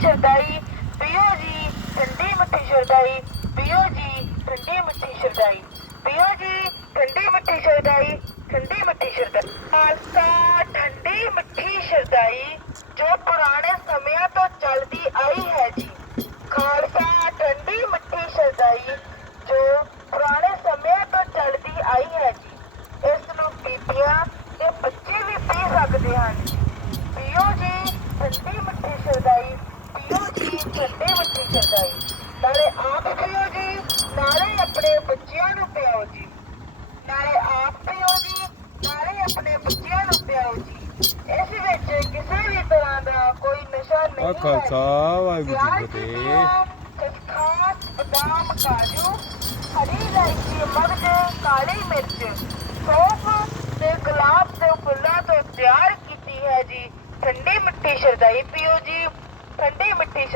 ਸ਼ਰਦਾਈ, ਪੀਓ ਜੀ, ਠੰਡੀ ਮਿੱਠੀ ਸ਼ਰਦਾਈ, ਪੀਓ ਜੀ, ਠੰਡੀ ਮਿੱਠੀ ਸ਼ਰਦਾਈ, ਪੀਓ ਜੀ, ਠੰਡੀ ਮਿੱਠੀ ਸ਼ਰਦਾਈ, ਠੰਡੀ ਮਿੱਠੀ ਸ਼ਰਦਾਈ। ਖਾਲਸਾ, ਠੰਡੀ ਮਿੱਠੀ ਸ਼ਰਦਾਈ, ਜੋ ਪੁਰਾਣੇ ਸਮਿਆਂ ਤੋਂ ਚੱਲਦੀ ਆਈ ਹੈ ਜੀ। ਖਾਲਸਾ, ਠੰਡੀ ਮਿੱਠੀ ਸ਼ਰਦਾਈ, ਜੋ ਪੁਰਾਣੇ ਸਮਿਆਂ ਤੋਂ ਚੱਲਦੀ ਆਈ ਹੈ ਜੀ। ਇਸ ਨੂੰ ਬੀਬੀਆਂ ਤੇ ਬੱਚੇ ਵੀ ਪੀ ਸਕਦੇ ਹਨ ਪੀਓ ਜੀ, ਠੰਡੀ ਮਿੱਠੀ ਸ਼ਰਦਾਈ ਪੀਓ ਜੀ ਮਿੱਠੀ ਸ਼ਰਦਾਈ ਨਾਲੇ ਆਪ ਪੀਓ ਜੀ ਨਾਲੇ ਆਪਣੇ ਬੱਚਿਆਂ ਨੂੰ ਪਿਆਓ ਜੀ। ਨਾਲੇ ਆਪ ਪੀਓ ਜੀ ਨਾਲੇ ਆਪਣੇ ਬੱਚਿਆਂ ਨੂੰ ਪਿਆਓ ਜੀ। ਇਸ ਵਿੱਚ ਕਿਸੇ ਵੀ ਤਰ੍ਹਾਂ ਦਾ ਕੋਈ ਨਸ਼ਾ ਨਹੀਂ ਆ ਹੈ। ਖਾਲਸਾ ਵਾਹਿਗੁਰੂ ਜੀ ਕੀ ਫਤਿਹ। ਬਦਾਮ ਕਾਜੂ ਹਰੀ ਇਲਾਇਚੀ ਮਗਜ ਕਾਲੀ ਮਿਰਚ ਸੌਂਫ ਤੇ ਗੁਲਾਬ ਦੇ ਫੁੱਲਾਂ ਤੋਂ ਤਿਆਰ ਕੀਤੀ ਹੈ ਜੀ। ਠੰਡੀ ਮਿੱਠੀ ਸ਼ਰਦਾਈ ਪੀਓ ਜੀ।